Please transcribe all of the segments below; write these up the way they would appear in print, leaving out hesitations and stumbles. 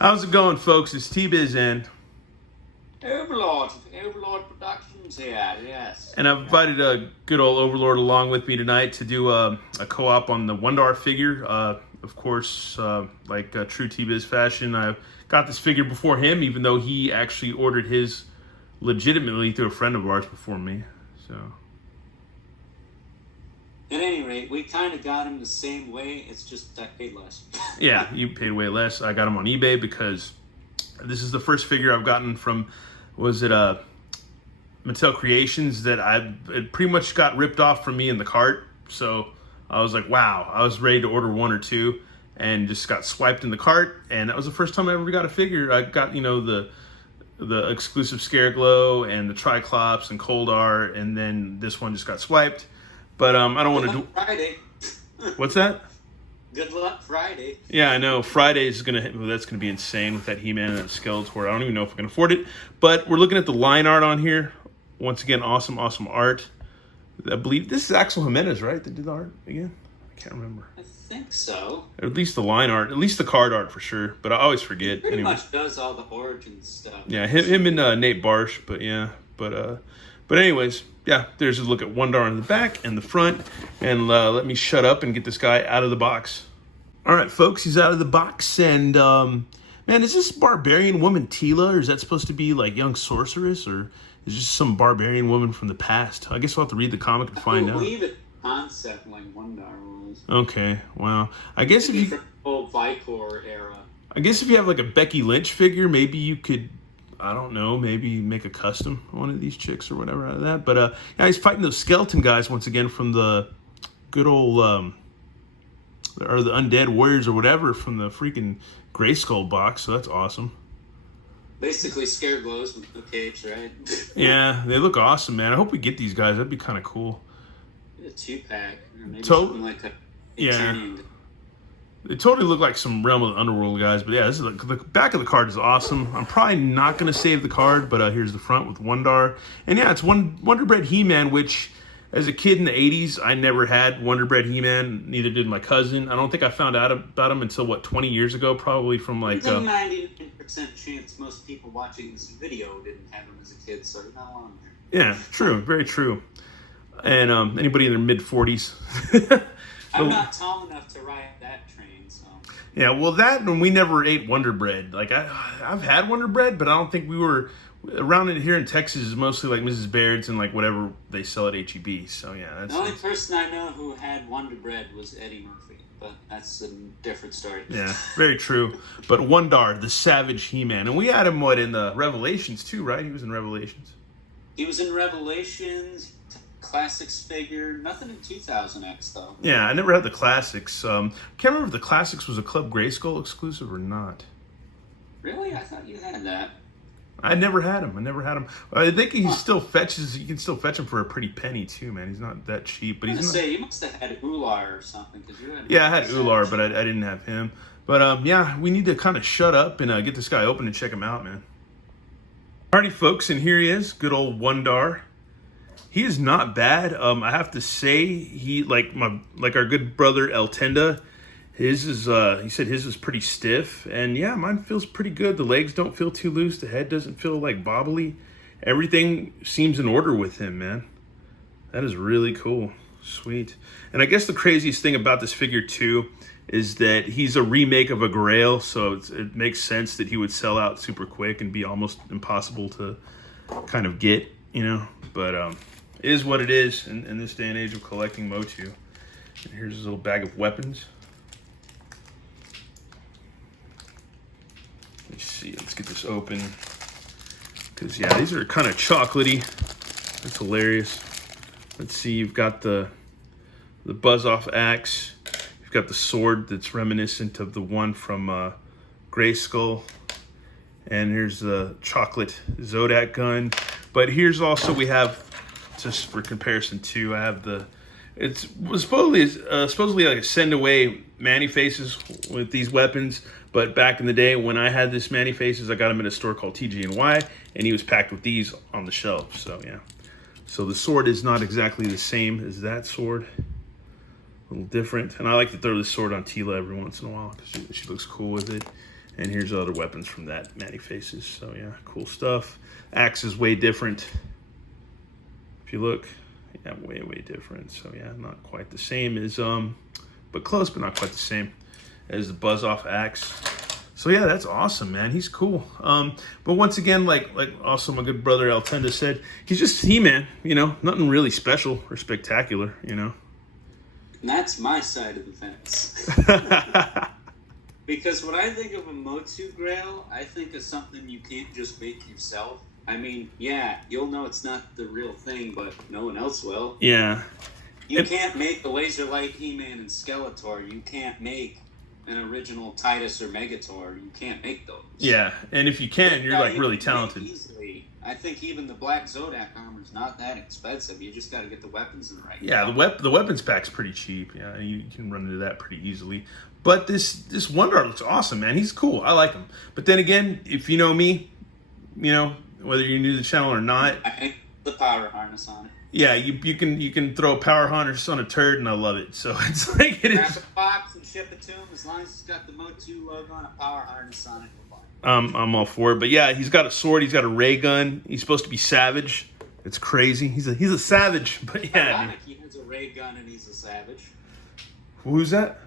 How's it going, folks? It's T-Biz and Overlord Productions here, yes. I've invited a good old Overlord along with me tonight to do a co-op on the Wun-Dar figure. Of course, like true T-Biz fashion, I got this figure before him, even though he actually ordered his legitimately through a friend of ours before me. So, At any rate, we kind of got him the same way, it's just I paid less. yeah, you paid way less. I got him on eBay because this is the first figure I've gotten from, was it Mattel Creations, that it pretty much got ripped off from me in the cart. So I was like, wow, I was ready to order one or two and just got swiped in the cart. And that was the first time I ever got a figure. I got, you know, the exclusive Scareglow and the Triclops and Coldar, and then this one just got swiped. But I don't want to do Friday. What's that? Good luck Friday. Yeah, I know. Friday's that's gonna be insane with that He-Man and that Skeletor. I don't even know if we can afford it. But we're looking at the line art on here. Once again, awesome art. I believe this is Axel Jimenez, right? That did the art again? I can't remember. I think so. Or at least the line art, at least the card art for sure. But I always forget. He pretty much does all the origin stuff. Yeah, him and Nate Barsh. But yeah, but anyways, yeah. There's a look at Wun-Dar on the back and the front. And let me shut up and get this guy out of the box. All right, folks, he's out of the box, and man, is this barbarian woman Tila, or is that supposed to be like young sorceress, or is this some barbarian woman from the past? I guess we'll have to read the comic and find out. I believe it's concept like Wun-Dar was. Okay, wow. I guess if you old Vicor era. I guess if you have like a Becky Lynch figure, maybe you could, I don't know, maybe make a custom one of these chicks or whatever out of that. But yeah, he's fighting those skeleton guys once again from the good old or the Undead Warriors or whatever from the freaking Grayskull box, so that's awesome. Basically Scareglows with the cage, right? Yeah, they look awesome, man. I hope we get these guys. That'd be kind of cool. A 2-pack, or maybe something like a yeah. They totally look like some Realm of the Underworld guys, but yeah, this is the back of the card is awesome. I'm probably not going to save the card, but here's the front with Wun-Dar. And yeah, it's Wonder Bread He-Man, which as a kid in the 80s, I never had Wonder Bread He-Man. Neither did my cousin. I don't think I found out about him until, 20 years ago? Probably from like... There's a 99% chance most people watching this video didn't have him as a kid, so you're not on there. Yeah, true. Very true. And anybody in their mid-40s. I'm not tall enough to ride that train, so... Yeah, well, that, and we never ate Wonder Bread. Like, I've had Wonder Bread, but I don't think we were... Around here in Texas is mostly like Mrs. Baird's and like whatever they sell at HEB. So yeah, that's the only person I know who had Wonder Bread was Eddie Murphy, but that's a different story. Yeah, very true. But Wun-Dar, the Savage He-Man, and we had him in the Revelations too, right? He was in Revelations. He was in Revelations, Classics figure, nothing in 2000X though. Yeah, I never had the Classics. Can't remember if the Classics was a Club Grayskull exclusive or not. Really, I thought you had that. I never had him. I think he still fetches. You can still fetch him for a pretty penny too, man. He's not that cheap, but he's. You must have had Ular or something, because you had. Yeah, I had Ular, but I didn't have him. But yeah, we need to kind of shut up and get this guy open and check him out, man. Alrighty, folks, and here he is, good old Wun-Dar. He is not bad. I have to say, he like our good brother El Tenda. His is, he said his is pretty stiff, and yeah, mine feels pretty good. The legs don't feel too loose. The head doesn't feel like bobbly. Everything seems in order with him, man. That is really cool. Sweet. And I guess the craziest thing about this figure too is that he's a remake of a Grail, so it makes sense that he would sell out super quick and be almost impossible to kind of get, you know. But it is what it is in this day and age of collecting Motu. And here's his little bag of weapons. Let's see, let's get this open. Because, yeah, these are kind of chocolatey. That's hilarious. Let's see, you've got the buzz-off axe. You've got the sword that's reminiscent of the one from Grayskull. And here's the chocolate Zodak gun. But here's also, we have, just for comparison too, I have it was supposedly like a send away Man-E-Faces with these weapons, but back in the day when I had this Man-E-Faces, I got them at a store called TG&Y, and he was packed with these on the shelf. So yeah, so the sword is not exactly the same as that sword, a little different. And I like to throw this sword on Tila every once in a while because she looks cool with it. And here's other weapons from that Manny Faces. So yeah, cool stuff. Axe is way different. If you look, yeah, way, way different. So yeah, not quite the same as, but close, but not quite the same as the Buzz Off axe. So yeah, that's awesome, man. He's cool. But once again, like also my good brother Altenda said, he's just He-Man, you know, nothing really special or spectacular, you know. And that's my side of the fence. Because when I think of a Motu Grail, I think of something you can't just make yourself. I mean, yeah, you'll know it's not the real thing, but no one else will. Yeah. You can't make the Laser Light He-Man and Skeletor. You can't make an original Titus or Megator. You can't make those. Yeah, and if you can, you're like really talented. Easily. I think even the Black Zodak armor is not that expensive. You just got to get the weapons in the right. Yeah, the weapons pack's pretty cheap. Yeah, you can run into that pretty easily. But this Wun-Dar looks awesome, man. He's cool. I like him. But then again, if you know me, you know, whether you're new to the channel or not, I think the power harness on it. Yeah, you can throw a power harness on a turd and I love it. So it's like it Grab is. a box and ship it to him. As long as it's got the Motu logo and a power harness on it, we're fine. I'm all for it. But yeah, he's got a sword. He's got a ray gun. He's supposed to be savage. It's crazy. He's a savage. But yeah, Ironic, he has a ray gun and he's a savage. Who's that?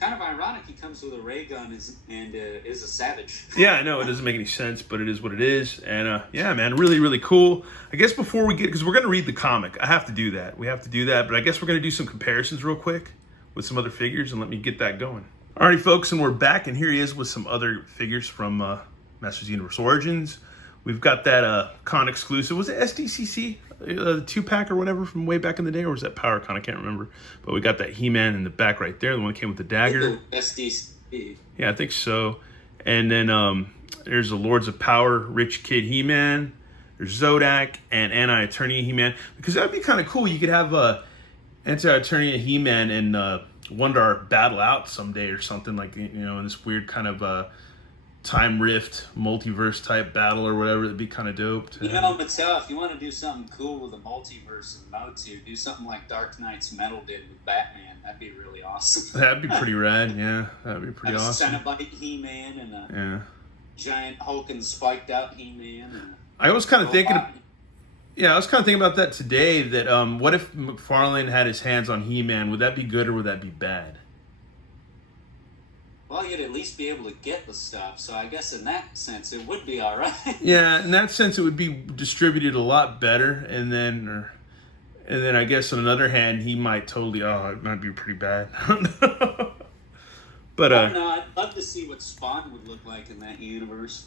Kind of ironic he comes with a ray gun and is a savage. Yeah, I know it doesn't make any sense, but it is what it is. And yeah, man, really, really cool. I guess before we get, because we're gonna read the comic, I have to do that. We have to do that. But I guess we're gonna do some comparisons real quick with some other figures, and let me get that going. Alrighty, folks, and we're back, and here he is with some other figures from Masters Universe Origins. We've got that con exclusive. Was it SDCC? The 2-pack or whatever from way back in the day, or was that PowerCon? I can't remember. But we got that He-Man in the back right there, the one that came with the dagger. SDC. Yeah, I think so. And then there's the Lords of Power, Rich Kid He-Man. There's Zodak and Anti-Eternia He-Man. Because that would be kind of cool. You could have Anti-Eternia He-Man and Wun-Dar battle out someday or something, like, you know, in this weird kind of time rift multiverse type battle or whatever. That'd be kind of dope. You know, Mattel, if you want to do something cool with a multiverse and Motu, do something like Dark Knight's Metal did with Batman. That'd be really awesome. That'd be pretty rad. Yeah, that'd be pretty awesome. A Cenobite He-Man and a giant Hulk and spiked out He-Man. I was kind of thinking. Yeah, I was kind of thinking about that today. That what if McFarlane had his hands on He-Man? Would that be good or would that be bad? Well, you'd at least be able to get the stuff, so I guess in that sense it would be all right. Yeah, in that sense it would be distributed a lot better, and then I guess on another hand he might totally it might be pretty bad. But I don't know. I'd love to see what Spawn would look like in that universe.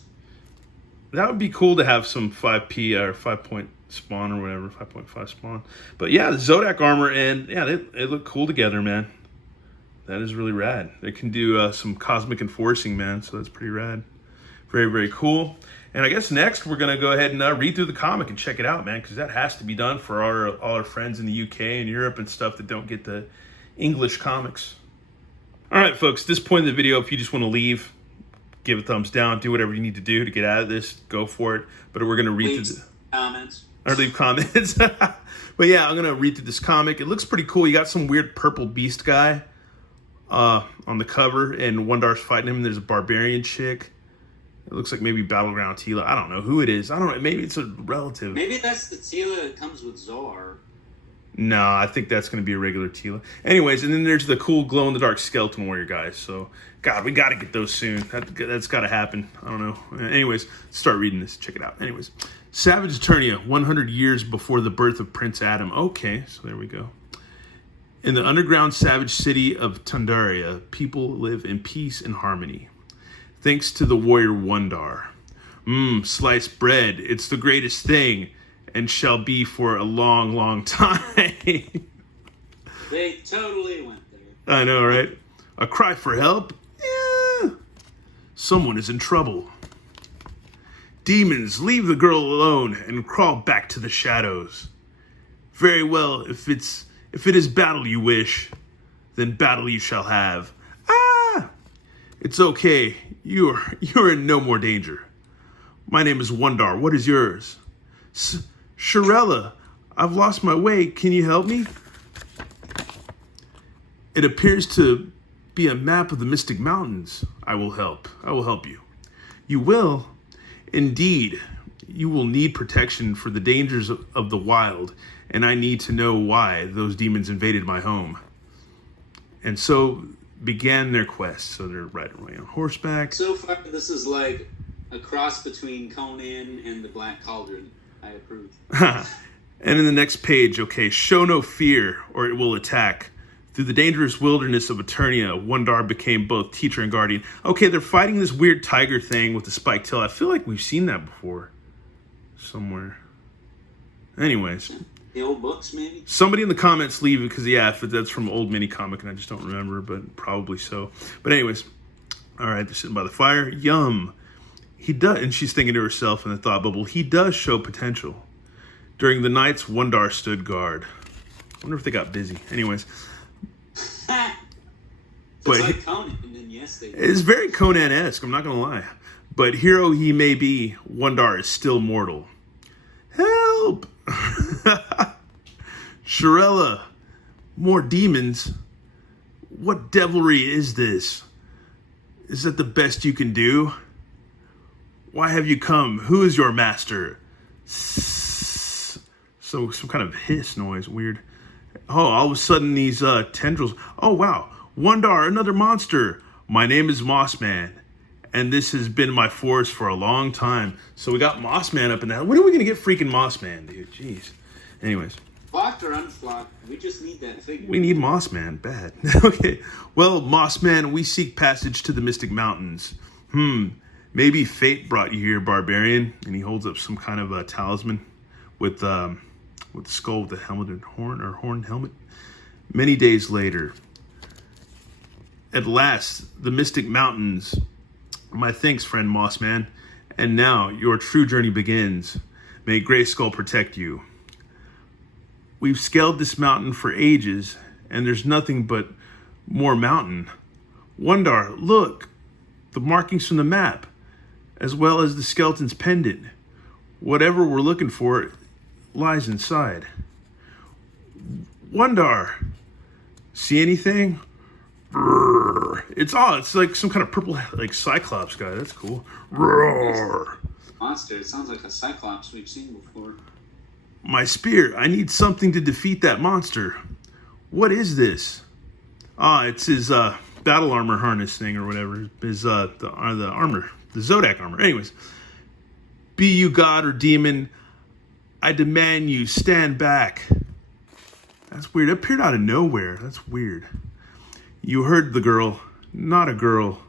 That would be cool to have some 5P or 5-point Spawn or whatever, 5.5 Spawn. But yeah, the Zodak armor and yeah, they look cool together, man. That is really rad. They can do some cosmic enforcing, man, so that's pretty rad. Very, very cool. And I guess next we're going to go ahead and read through the comic and check it out, man, because that has to be done for all our friends in the UK and Europe and stuff that don't get the English comics. All right, folks, at this point in the video, if you just want to leave, give a thumbs down, do whatever you need to do to get out of this, go for it. But we're going to read through the comments. Or leave comments. But yeah, I'm going to read through this comic. It looks pretty cool. You got some weird purple beast guy on the cover, and Wun-Dar's fighting him. There's a barbarian chick. It looks like maybe Battleground Tila. I don't know who it is. I don't know. Maybe it's a relative. Maybe that's the Tila that comes with Zor. No, I think that's going to be a regular Tila. Anyways, and then there's the cool glow-in-the-dark Skeleton Warrior guys. So, God, we got to get those soon. That's got to happen. I don't know. Anyways, start reading this. Check it out. Anyways, Savage Eternia, 100 years before the birth of Prince Adam. Okay, so there we go. In the underground savage city of Tandaria, people live in peace and harmony. Thanks to the warrior Wun-Dar. Sliced bread. It's the greatest thing and shall be for a long, long time. They totally went there. I know, right? A cry for help? Yeah. Someone is in trouble. Demons, leave the girl alone and crawl back to the shadows. Very well, if it is battle you wish, then battle you shall have. Ah! It's okay. You're in no more danger. My name is Wun-Dar. What is yours? Shirella, I've lost my way. Can you help me? It appears to be a map of the Mystic Mountains. I will help. I will help you. You will? Indeed. You will need protection for the dangers of the wild, and I need to know why those demons invaded my home. And so began their quest. So they're riding away on horseback. So far, this is like a cross between Conan and the Black Cauldron. I approve. And in the next page, okay, show no fear or it will attack. Through the dangerous wilderness of Eternia, Wun-Dar became both teacher and guardian. Okay, they're fighting this weird tiger thing with the spiked tail. I feel like we've seen that before. Somewhere. Anyways. The old books, maybe? Somebody in the comments leave it because, yeah, if that's from old mini comic and I just don't remember, but probably so. But anyways, all right, they're sitting by the fire. Yum. He does, and she's thinking to herself in the thought bubble, he does show potential. During the nights, Wun-Dar stood guard. I wonder if they got busy. Anyways. But like Conan, and then yes, they did. It's very Conan-esque, I'm not going to lie. But hero he may be, Wun-Dar is still mortal. Help! Shirella, more demons. What devilry is this? Is that the best you can do? Why have you come? Who is your master? So some kind of hiss noise, weird. Oh, all of a sudden these tendrils. Oh, wow. Wun-Dar, another monster. My name is Mossman, and this has been my force for a long time. So we got Mossman up in that. When are we going to get freaking Mossman, dude? Jeez. Anyways. Flocked or unflocked, we just need that figure. We need Mossman, bad. Okay. Well, Mossman, we seek passage to the Mystic Mountains. Maybe fate brought you here, barbarian. And he holds up some kind of a talisman with the skull with the helmet and horn helmet. Many days later, at last, the Mystic Mountains. My thanks, friend Mossman. And now your true journey begins. May Grayskull protect you. We've scaled this mountain for ages, and there's nothing but more mountain. Wun-Dar, look, the markings from the map, as well as the skeleton's pendant. Whatever we're looking for lies inside. Wun-Dar, see anything? Roar. It's like some kind of purple, like Cyclops guy. That's cool. Roar. Monster. It sounds like a Cyclops we've seen before. My spear. I need something to defeat that monster. What is this? It's his battle armor harness thing or whatever. His the armor, the Zodak armor. Anyways, be you god or demon, I demand you stand back. That's weird. It appeared out of nowhere. That's weird. You heard the girl, not a girl.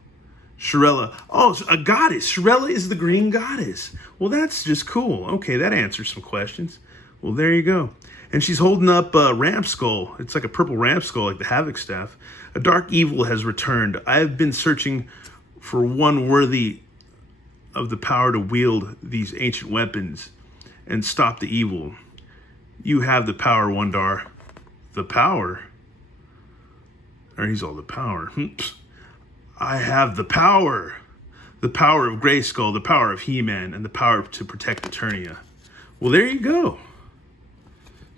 Shirella. Oh, a goddess. Shirella is the green goddess. Well, that's just cool. Okay, that answers some questions. Well, there you go. And she's holding up a ramp skull. It's like a purple ramp skull, like the Havoc staff. A dark evil has returned. I have been searching for one worthy of the power to wield these ancient weapons and stop the evil. You have the power, Wun-Dar. The power? Or he's all the power. I have the power. The power of Grayskull, the power of He-Man, and the power to protect Eternia. Well, there you go.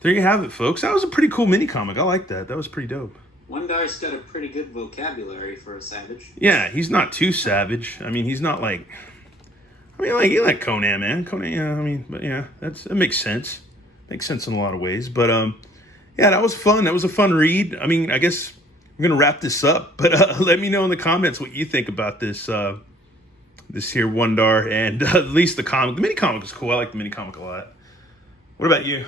There you have it, folks. That was a pretty cool mini-comic. I like that. That was pretty dope. Wun-Dar's got a pretty good vocabulary for a savage. Yeah, he's not too savage. I mean, he's not like... you like Conan, man. Conan, yeah, but yeah, that makes sense. Makes sense in a lot of ways. But, yeah, that was fun. That was a fun read. I mean, I guess we're going to wrap this up. But let me know in the comments what you think about this this here Wun-Dar and at least the comic. The mini-comic is cool. I like the mini-comic a lot. What about you?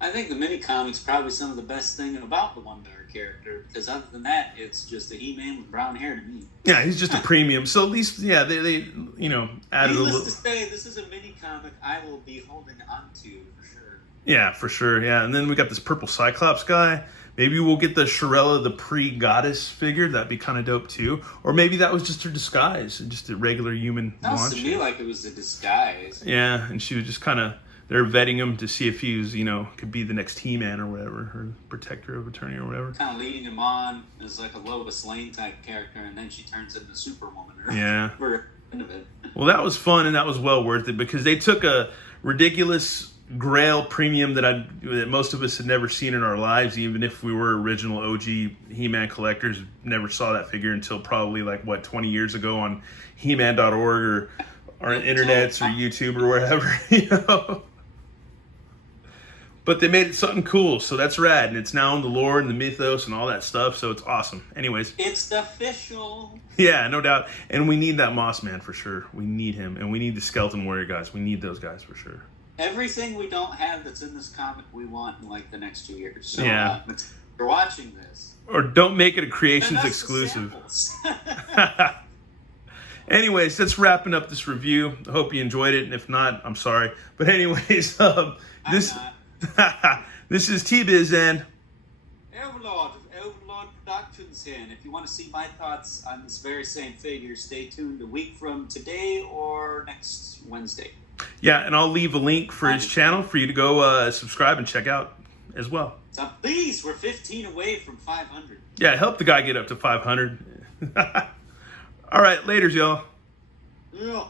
I think the mini-comic's probably some of the best thing about the Wun-Dar character, because other than that, it's just a He-Man with brown hair to me. Yeah, he's just a premium. So at least, yeah, they added a little... Needless to say, this is a mini-comic I will be holding onto for sure. Yeah, for sure, yeah. And then we got this purple Cyclops guy. Maybe we'll get the Shirella, the pre-goddess figure. That'd be kind of dope, too. Or maybe that was just her disguise, just a regular human launch. Sounds to me like it was a disguise. Yeah, and she was just kind of... They're vetting him to see if he was, could be the next He-Man or whatever, or protector of Eternia or whatever. Kind of leading him on as like a Lois Lane type character, and then she turns into Superwoman. Yeah. For end of it. Well, that was fun, and that was well worth it, because they took a ridiculous Grail premium that most of us had never seen in our lives, even if we were original OG He-Man collectors. Never saw that figure until probably 20 years ago on He-Man.org or internets or YouTube or wherever, you know. But they made it something cool, so that's rad, and it's now in the lore and the mythos and all that stuff, so it's awesome. Anyways. It's official. Yeah, no doubt. And we need that Moss Man for sure. We need him, and we need the Skeleton Warrior guys. We need those guys for sure. Everything we don't have that's in this comic we want in the next 2 years. So, yeah. If you're watching this. Or don't make it a Creations exclusive. Anyways, that's wrapping up this review. I hope you enjoyed it, and if not, I'm sorry. But anyways, this is T-Biz and Overlord of Overlord Productions here. And if you want to see my thoughts on this very same figure, stay tuned a week from today or next Wednesday. Yeah, and I'll leave a link for his channel for you to go subscribe and check out as well. So please, we're 15 away from 500. Yeah, help the guy get up to 500. All right, laters, y'all. Yeah.